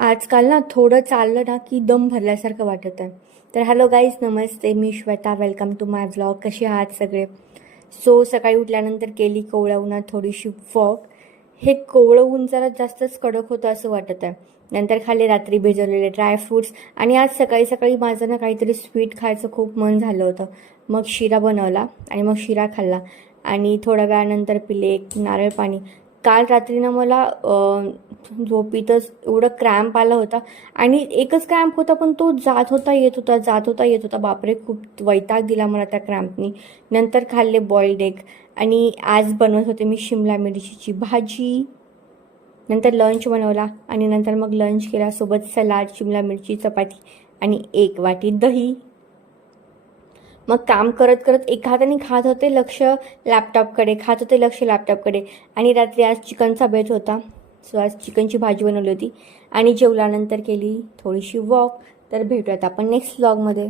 आजकाल ना थोडं चाललं ना की दम भरल्यासारखं वाटत आहे. तर हॅलो गाईज, नमस्ते. मी Shweta. Welcome to my vlog. कसे आहात सगळे? सकाळी उठल्यानंतर केली कोवळ्या उन्हात थोडीशी वॉक. हे कोवळं ऊन जरा जास्तच कडक होतं असं वाटत आहे. नंतर खाल्ले रात्री भिजवलेले ड्रायफ्रूट्स. आणि आज सकाळी सकाळी माझं ना काहीतरी स्वीट खायचं खूप मन झालं होतं. मग शिरा बनवला आणि मग शिरा खाल्ला आणि थोड्या वेळानंतर पिले एक नारळ पाणी. काल रात्रीनं मला झोपीतच एवढं क्रॅम्प आला होता आणि एकच क्रॅम्प होता, पण तो जात होता येत होता, जात होता येत होता. बापरे, खूप वैताग दिला मला त्या क्रॅम्पनी. नंतर खाल्ले बॉइल्ड एग आणि आज बनवत होते मी शिमला मिरचीची भाजी. नंतर लंच बनवला आणि नंतर मग लंच केला, सोबत सलाड, शिमला मिरची, चपाती आणि एक वाटी दही. मग काम करत करत एका हाताने खात होते, लॅपटॉपकडे खात होते, लॅपटॉपकडे. आणि रात्री आज चिकनचा बेत होता, आज चिकनची भाजी बनवली होती आणि जेवल्यानंतर केली थोडीशी वॉक. तर भेटूयात आपण नेक्स्ट व्लॉगमध्ये.